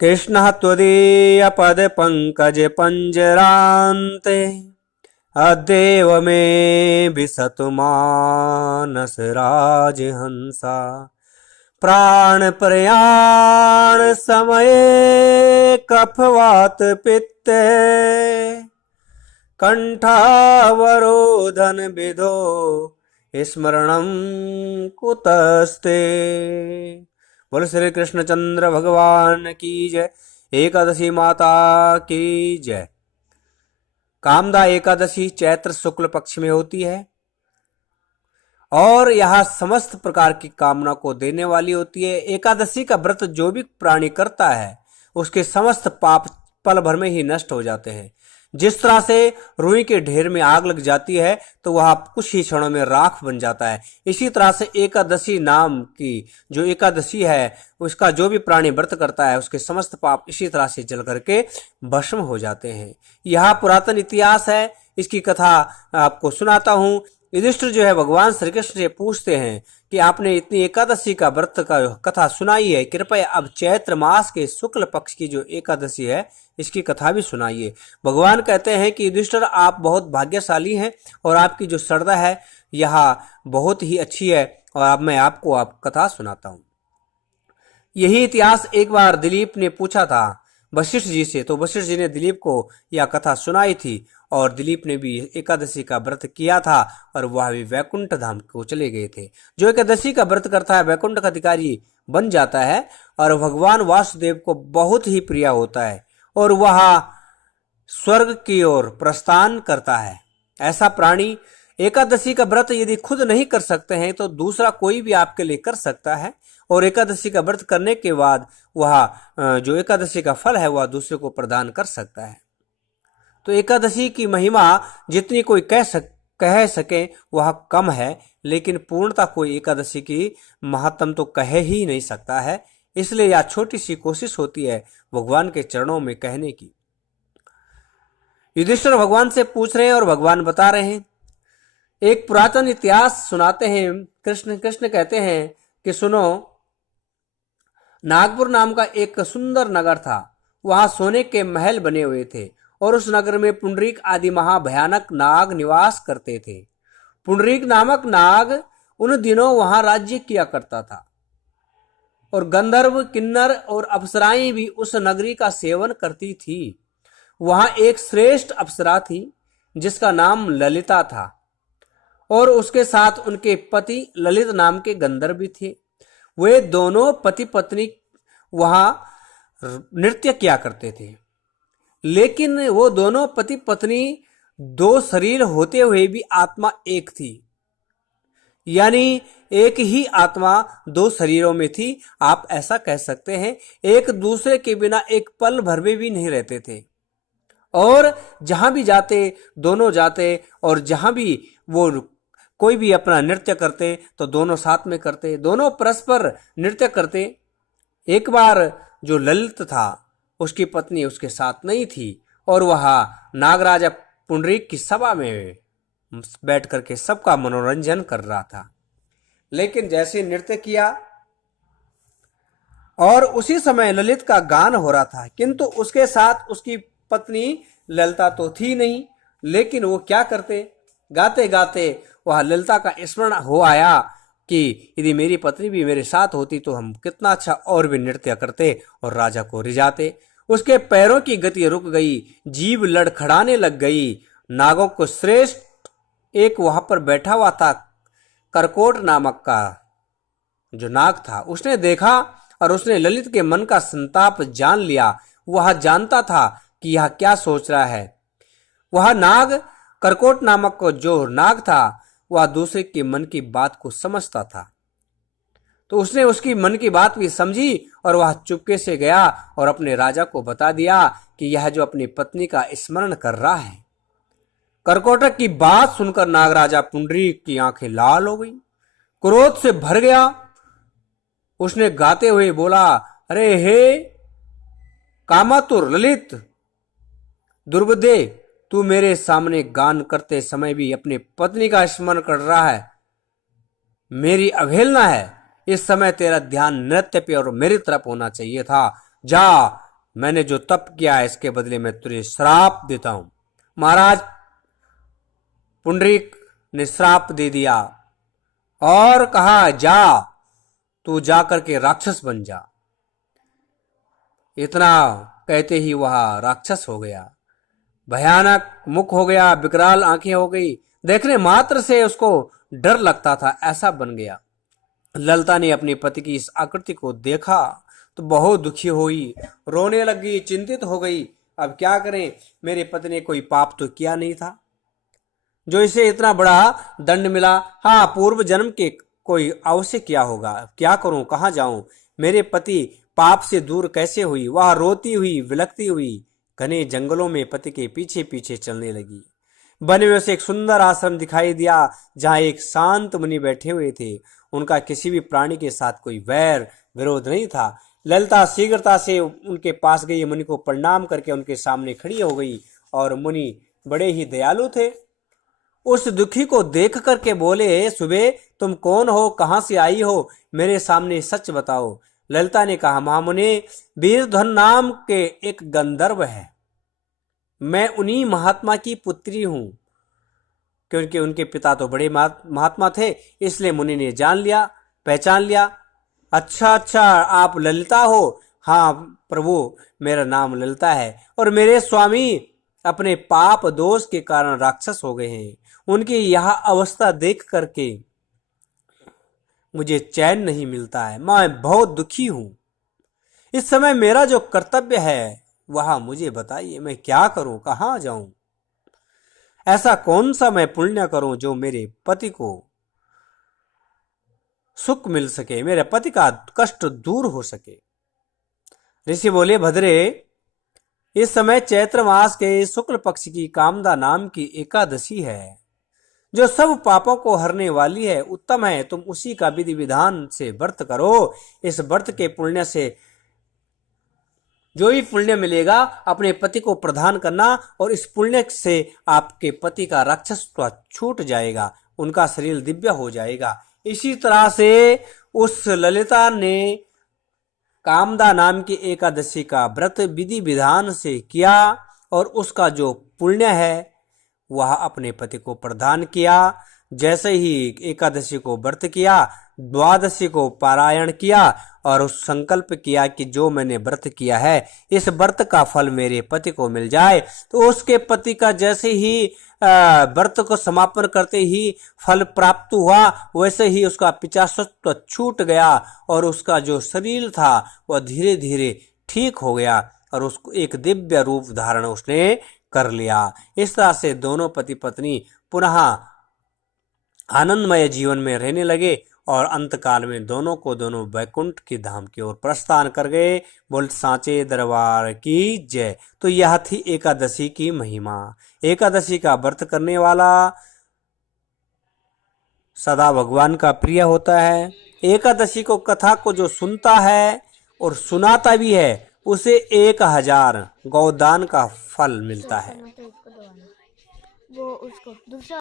कृष्णः त्वदीयपदपङ्कजपञ्जरान्ते अद्यैव मे विशतु मानसराजहंसा प्राणप्रयाणसमये कफवातपित्ते कण्ठावरोधनविधौ स्मरणं कुतस्ते। बोलो श्री कृष्णचंद्र भगवान की जय। एकादशी माता की जय। कामदा एकादशी चैत्र शुक्ल पक्ष में होती है और यह समस्त प्रकार की कामना को देने वाली होती है। एकादशी का व्रत जो भी प्राणी करता है उसके समस्त पाप पल भर में ही नष्ट हो जाते हैं। जिस तरह से रुई के ढेर में आग लग जाती है तो वह कुछ ही क्षणों में राख बन जाता है, इसी तरह से एकादशी नाम की जो एकादशी है उसका जो भी प्राणी व्रत करता है उसके समस्त पाप इसी तरह से जल करके भस्म हो जाते हैं। यह पुरातन इतिहास है, इसकी कथा आपको सुनाता हूँ। युधिष्ठिर जो है भगवान श्री कृष्ण से पूछते हैं कि आपने इतनी एकादशी का व्रत का कथा सुनाई है, कृपया अब चैत्र मास के शुक्ल पक्ष की जो एकादशी है इसकी कथा भी सुनाइए। भगवान कहते हैं कि युधिष्ठिर आप बहुत भाग्यशाली हैं और आपकी जो श्रद्धा है यह बहुत ही अच्छी है और अब मैं आपको कथा सुनाता हूँ। यही इतिहास एक बार दिलीप ने पूछा था वशिष्ठ जी से, तो वशिष्ठ जी ने दिलीप को यह कथा सुनाई थी और दिलीप ने भी एकादशी का व्रत किया था और वह भी वैकुंठ धाम को चले गए थे। जो एकादशी का व्रत करता है वैकुंठ का अधिकारी बन जाता है और भगवान वासुदेव को बहुत ही प्रिय होता है और वह स्वर्ग की ओर प्रस्थान करता है। ऐसा प्राणी एकादशी का व्रत यदि खुद नहीं कर सकते हैं तो दूसरा कोई भी आपके लिए कर सकता है और एकादशी का व्रत करने के बाद वह जो एकादशी का फल है वह दूसरे को प्रदान कर सकता है। तो एकादशी की महिमा जितनी कोई कह सके वह कम है, लेकिन पूर्णता कोई एकादशी की महत्तम तो कह ही नहीं सकता है। इसलिए यह छोटी सी कोशिश होती है भगवान के चरणों में कहने की। युधिष्ठिर भगवान से पूछ रहे हैं और भगवान बता रहे हैं। एक पुरातन इतिहास सुनाते हैं। कृष्ण कहते हैं कि सुनो, नागपुर नाम का एक सुंदर नगर था। वहां सोने के महल बने हुए थे और उस नगर में पुंडरीक आदि महाभयानक नाग निवास करते थे। पुंडरीक नामक नाग उन दिनों वहां राज्य किया करता था और गंधर्व, किन्नर और अप्सराएं भी उस नगरी का सेवन करती थी। वहां एक श्रेष्ठ अप्सरा थी जिसका नाम ललिता था और उसके साथ उनके पति ललित नाम के गंधर्व भी थे। वे दोनों पति पत्नी वहां नृत्य किया करते थे, लेकिन वो दोनों पति पत्नी दो शरीर होते हुए भी आत्मा एक थी, यानी एक ही आत्मा दो शरीरों में थी। आप ऐसा कह सकते हैं एक दूसरे के बिना एक पल भर में भी नहीं रहते थे और जहां भी जाते दोनों जाते और जहां भी वो कोई भी अपना नृत्य करते तो दोनों साथ में करते, दोनों परस्पर नृत्य करते। एक बार जो ललित था उसकी पत्नी उसके साथ नहीं थी और वह नागराजा पुंडरीक की सभा में बैठ करके सबका मनोरंजन कर रहा था। लेकिन जैसे नृत्य किया और उसी समय ललित का गान हो रहा था, किंतु उसके साथ उसकी पत्नी ललिता तो थी नहीं, लेकिन वो क्या करते, गाते गाते वह ललिता का स्मरण हो आया कि यदि मेरी पत्नी भी मेरे साथ होती तो हम कितना अच्छा और भी नृत्य करते और राजा को रिझाते। उसके पैरों की गति रुक गई, जीभ लड़खड़ाने लग गई। नागों को श्रेष्ठ एक वहां पर बैठा हुआ था, करकोट नामक का जो नाग था, उसने देखा और उसने ललित के मन का संताप जान लिया। वह जानता था कि यह क्या सोच रहा है। वह नाग करकोट नामक जो नाग था वह दूसरे के मन की बात को समझता था, तो उसने उसकी मन की बात भी समझी और वह चुपके से गया और अपने राजा को बता दिया कि यह जो अपनी पत्नी का स्मरण कर रहा है। करकोटक की बात सुनकर नागराजा पुंडरीक की आंखें लाल हो गई, क्रोध से भर गया। उसने गाते हुए बोला, अरे हे कामातुर ललित, दुर्बुद्धे, तू मेरे सामने गान करते समय भी अपनी पत्नी का स्मरण कर रहा है। मेरी अवहेलना है। इस समय तेरा ध्यान नृत्य पे और मेरी तरफ होना चाहिए था। जा मैंने जो तप किया है इसके बदले में तुझे श्राप देता हूं। महाराज पुंडरीक ने श्राप दे दिया और कहा, जा तू जाकर के राक्षस बन जा। इतना कहते ही वह राक्षस हो गया, भयानक मुख हो गया, विकराल आंखें हो गई, देखने मात्र से उसको डर लगता था, ऐसा बन गया। ललिता ने अपने पति की इस आकृति को देखा तो बहुत दुखी हुई, रोने लगी, चिंतित हो गई। अब क्या करें, मेरे पति ने कोई पाप तो किया नहीं था जो इसे इतना बड़ा दंड मिला। हाँ, पूर्व जन्म के कोई अवश्य किया होगा। क्या करूं, कहां जाऊं, मेरे पति पाप से दूर कैसे हुई। वह रोती हुई विलखती हुई घने जंगलों में पति के पीछे पीछे चलने लगी। वन में उसे एक सुंदर आश्रम दिखाई दिया जहां एक शांत मुनि बैठे हुए थे। उनका किसी भी प्राणी के साथ कोई वैर विरोध नहीं था। ललिता शीघ्रता से उनके पास गई, मुनि को प्रणाम करके उनके सामने खड़ी हो गई और मुनि बड़े ही दयालु थे। उस दुखी को देख करके बोले, सुबह तुम कौन हो, कहां से आई हो, मेरे सामने सच बताओ। ललिता ने कहा, महामुनि, वीरधन नाम के एक गंधर्व है, मैं उन्हीं महात्मा की पुत्री हूं। क्योंकि उनके पिता तो बड़े महात्मा थे, इसलिए मुनि ने जान लिया, पहचान लिया। अच्छा, आप ललिता हो? हाँ प्रभु, मेरा नाम ललिता है और मेरे स्वामी अपने पाप दोष के कारण राक्षस हो गए हैं। उनकी यह अवस्था देख करके मुझे चैन नहीं मिलता है, मैं बहुत दुखी हूं। इस समय मेरा जो कर्तव्य है वह मुझे बताइए, मैं क्या करूं, कहां जाऊं? ऐसा कौन सा मैं पुण्य करूं जो मेरे पति को सुख मिल सके, मेरे पति का कष्ट दूर हो सके। ऋषि बोले, भद्रे, इस समय चैत्र मास के शुक्ल पक्ष की कामदा नाम की एकादशी है जो सब पापों को हरने वाली है। उत्तम है, तुम उसी का विधि विधान से व्रत करो। इस व्रत के पुण्य से जो भी पुण्य मिलेगा अपने पति को प्रदान करना और इस पुण्य से आपके पति का राक्षसत्व छूट जाएगा, उनका शरीर दिव्य हो जाएगा। इसी तरह से उस ललिता ने कामदा नाम की एकादशी का व्रत विधि विधान से किया और उसका जो पुण्य है वह अपने पति को प्रदान किया। जैसे ही एकादशी को व्रत किया, द्वादशी को पारायण किया और उस संकल्प किया कि जो मैंने व्रत किया है इस व्रत का फल मेरे पति को मिल जाए, तो उसके पति का जैसे ही व्रत को समापन करते ही फल प्राप्त हुआ, वैसे ही उसका पिशाचत्व छूट गया और उसका जो शरीर था वह धीरे धीरे ठीक हो गया और उसको एक दिव्य रूप धारण उसने कर लिया। इस तरह से दोनों पति पत्नी पुनः आनंदमय जीवन में रहने लगे और अंतकाल में दोनों को दोनों वैकुंठ की धाम की ओर प्रस्थान कर गए। बोल सांचे दरबार की जय। तो यह थी एकादशी की महिमा। एकादशी का व्रत करने वाला सदा भगवान का प्रिय होता है। एकादशी को कथा को जो सुनता है और सुनाता भी है उसे 1000 गौदान का फल मिलता है। वो उसको दूसरा